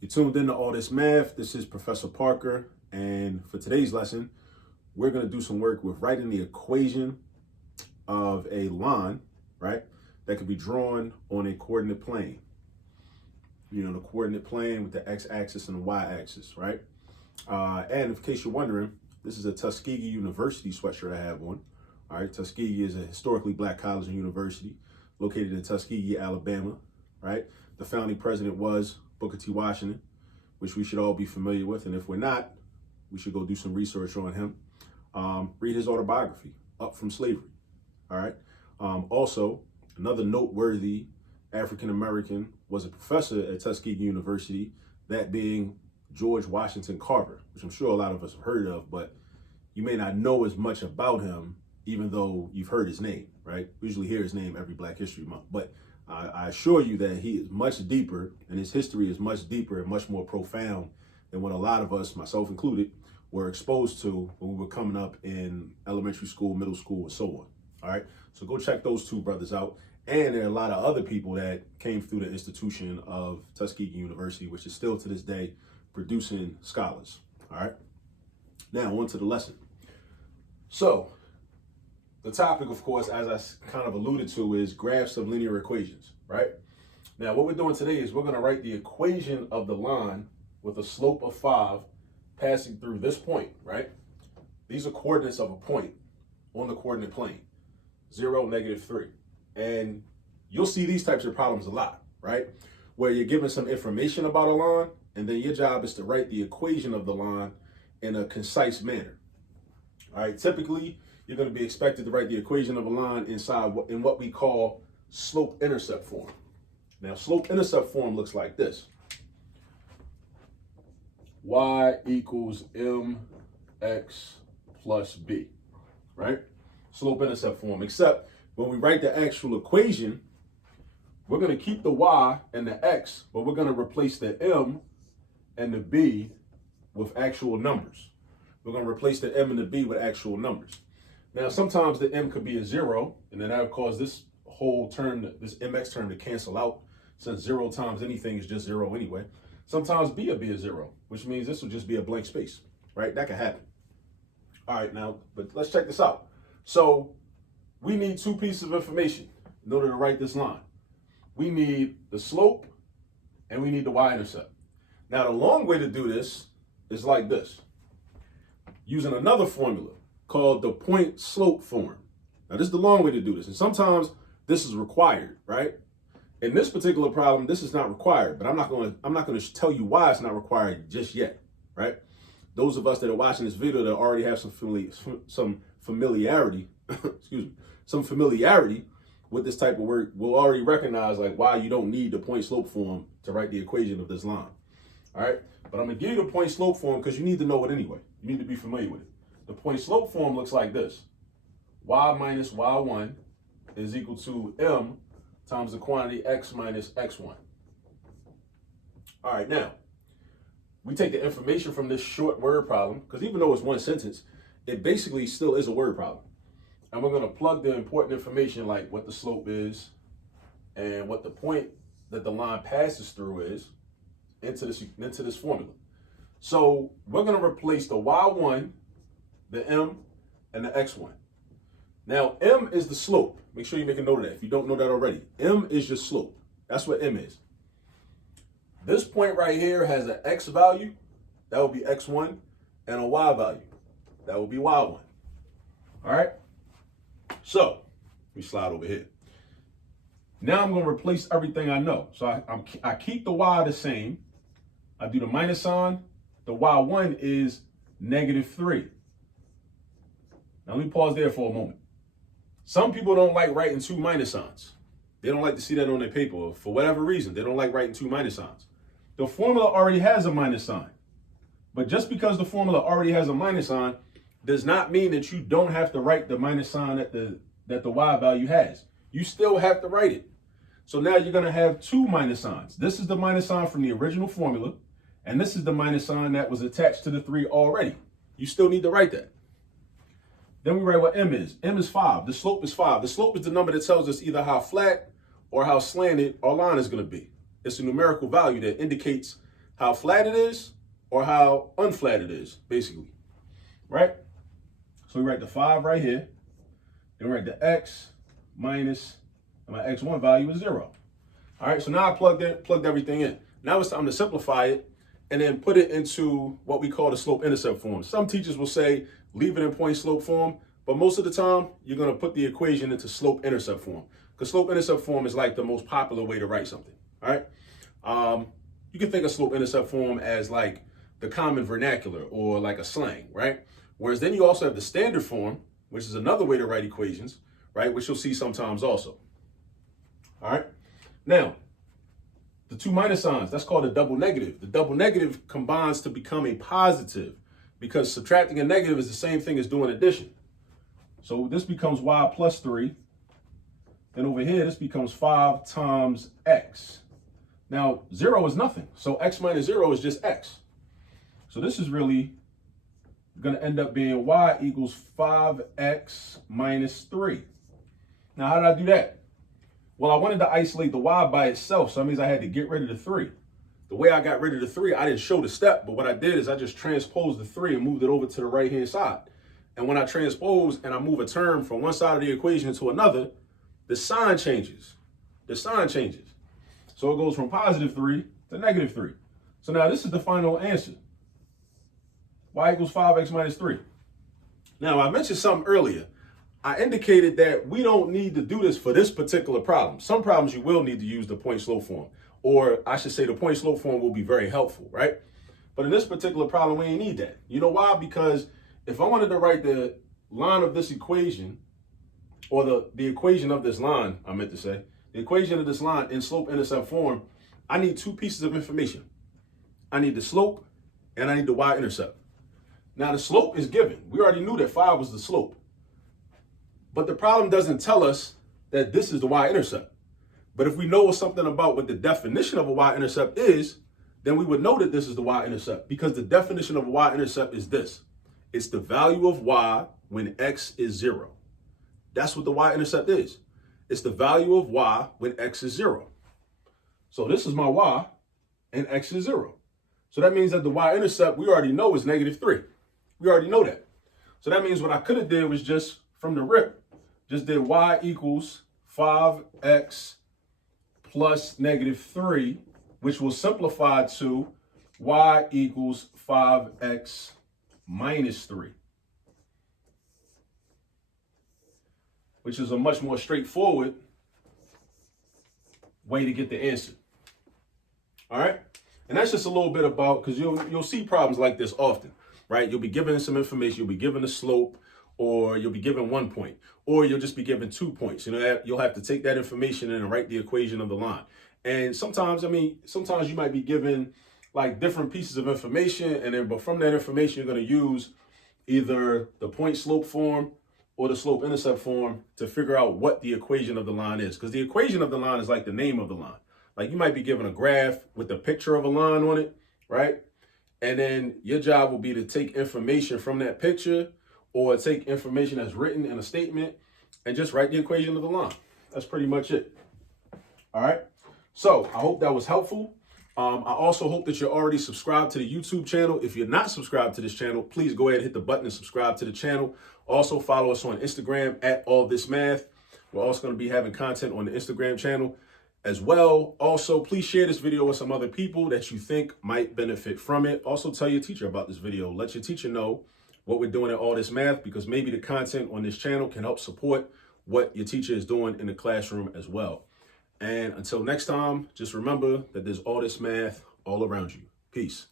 You tuned into All This Math. This is Professor Parker, and for today's lesson, we're going to do some work with writing the equation of a line, right, that could be drawn on a coordinate plane. You know, the coordinate plane with the x-axis and the y-axis, right? And in case you're wondering, this is a Tuskegee University sweatshirt I have on. All right, Tuskegee is a historically black college and university located in Tuskegee, Alabama, right? The founding president was Booker T. Washington, which we should all be familiar with. And if we're not, we should go do some research on him. Read his autobiography, Up From Slavery, all right? Also, another noteworthy African-American was a professor at Tuskegee University, that being George Washington Carver, which I'm sure a lot of us have heard of, but you may not know as much about him, even though you've heard his name, right? We usually hear his name every Black History Month, but I assure you that he is much deeper, and his history is much deeper and much more profound than what a lot of us, myself included, were exposed to when we were coming up in elementary school, middle school, and so on. All right, so go check those two brothers out. And there are a lot of other people that came through the institution of Tuskegee University, which is still to this day producing scholars. All right, now on to the lesson. So the topic, of course, as I kind of alluded to, is graphs of linear equations, right? Now, what we're doing today is we're going to write the equation of the line with a slope of 5 passing through this point, right? These are coordinates of a point on the coordinate plane, 0, -3. And you'll see these types of problems a lot, right? Where you're given some information about a line, and then your job is to write the equation of the line in a concise manner. All right, typically, you're going to be expected to write the equation of a line in what we call slope-intercept form. Now, slope-intercept form looks like this. Y equals mx plus b, right? Slope-intercept form, except when we write the actual equation, we're going to keep the y and the x, but we're going to replace the m and the b with actual numbers. We're going to replace the m and the b with actual numbers. Now, sometimes the m could be a 0, and then that would cause this whole term, this mx term, to cancel out, since 0 times anything is just 0 anyway. Sometimes b will be a 0, which means this will just be a blank space, right? That can happen. All right, now, but let's check this out. So we need two pieces of information in order to write this line. We need the slope, and we need the y-intercept. Now, the long way to do this is like this, using another formula called the point slope form. Now, this is the long way to do this, and sometimes this is required, right? In this particular problem, this is not required, but I'm not going to tell you why it's not required just yet, right? Those of us that are watching this video that already have some familiarity, excuse me, some familiarity with this type of work will already recognize like why you don't need the point slope form to write the equation of this line. All right, but I'm gonna give you the point slope form because you need to know it anyway. You need to be familiar with it. The point slope form looks like this. Y minus y1 is equal to m times the quantity x minus x1. All right, now, we take the information from this short word problem, because even though it's one sentence, it basically still is a word problem. And we're going to plug the important information like what the slope is and what the point that the line passes through is into this formula. So we're going to replace the y1, the m, and the x1. Now, m is the slope. Make sure you make a note of that if you don't know that already. M is your slope. That's what m is. This point right here has an x value, that will be x1, and a y value, that will be y1. All right? So, we slide over here. Now I'm going to replace everything I know. So I keep the y the same. I do the minus sign. The y1 is -3. Now let me pause there for a moment. Some people don't like writing two minus signs. They don't like to see that on their paper. For whatever reason, they don't like writing two minus signs. The formula already has a minus sign. But just because the formula already has a minus sign does not mean that you don't have to write the minus sign that the y value has. You still have to write it. So now you're going to have two minus signs. This is the minus sign from the original formula, and this is the minus sign that was attached to the 3 already. You still need to write that. Then we write what m is. M is 5. The slope is 5. The slope is the number that tells us either how flat or how slanted our line is going to be. It's a numerical value that indicates how flat it is or how unflat it is, basically, right? So we write the 5 right here. Then we write the x minus, and my x1 value is 0. All right, so now I plugged everything in. Now it's time to simplify it and then put it into what we call the slope-intercept form. Some teachers will say leave it in point-slope form, but most of the time, you're going to put the equation into slope-intercept form, because slope-intercept form is like the most popular way to write something, all right? You can think of slope-intercept form as like the common vernacular or like a slang, right? Whereas then you also have the standard form, which is another way to write equations, right? Which you'll see sometimes also, all right? Now, the two minus signs, that's called a double negative. The double negative combines to become a positive because subtracting a negative is the same thing as doing addition. So this becomes y plus 3. Then over here, this becomes 5 times x. Now, 0 is nothing. So x minus 0 is just x. So this is really going to end up being y equals 5x minus 3. Now, how did I do that? Well, I wanted to isolate the y by itself, so that means I had to get rid of the 3. The way I got rid of the 3, I didn't show the step, but what I did is I just transposed the 3 and moved it over to the right-hand side. And when I transpose and I move a term from one side of the equation to another, the sign changes. The sign changes. So it goes from positive 3 to negative 3. So now this is the final answer. Y equals 5x minus 3. Now, I mentioned something earlier. I indicated that we don't need to do this for this particular problem. Some problems you will need to use the point slope form, or I should say the point slope form will be very helpful, right? But in this particular problem, we ain't need that. You know why? Because if I wanted to write the line of this equation, or the equation of this line, I meant to say, the equation of this line in slope-intercept form, I need two pieces of information. I need the slope and I need the y-intercept. Now the slope is given. We already knew that 5 was the slope. But the problem doesn't tell us that this is the y-intercept. But if we know something about what the definition of a y-intercept is, then we would know that this is the y-intercept, because the definition of a y-intercept is this. It's the value of y when x is 0. That's what the y-intercept is. It's the value of y when x is 0. So this is my y and x is 0. So that means that the y-intercept we already know is negative 3. We already know that. So that means what I could have did was just from the rip, just did y equals 5x plus negative 3, which will simplify to y equals 5x minus 3, which is a much more straightforward way to get the answer. All right? And that's just a little bit about, because you'll see problems like this often, right? You'll be given some information, you'll be given a slope, or you'll be given 1 point, or you'll just be given 2 points. You know, you'll have to take that information and write the equation of the line. And sometimes you might be given like different pieces of information, but from that information, you're going to use either the point slope form or the slope intercept form to figure out what the equation of the line is. Because the equation of the line is like the name of the line. Like you might be given a graph with a picture of a line on it, right? And then your job will be to take information from that picture or take information that's written in a statement and just write the equation of the line. That's pretty much it. All right. So I hope that was helpful. I also hope that you're already subscribed to the YouTube channel. If you're not subscribed to this channel, please go ahead and hit the button and subscribe to the channel. Also follow us on Instagram at AllThisMath. We're also going to be having content on the Instagram channel as well. Also, please share this video with some other people that you think might benefit from it. Also tell your teacher about this video. Let your teacher know what we're doing at All This Math, because maybe the content on this channel can help support what your teacher is doing in the classroom as well. And until next time, just remember that there's all this math all around you. Peace.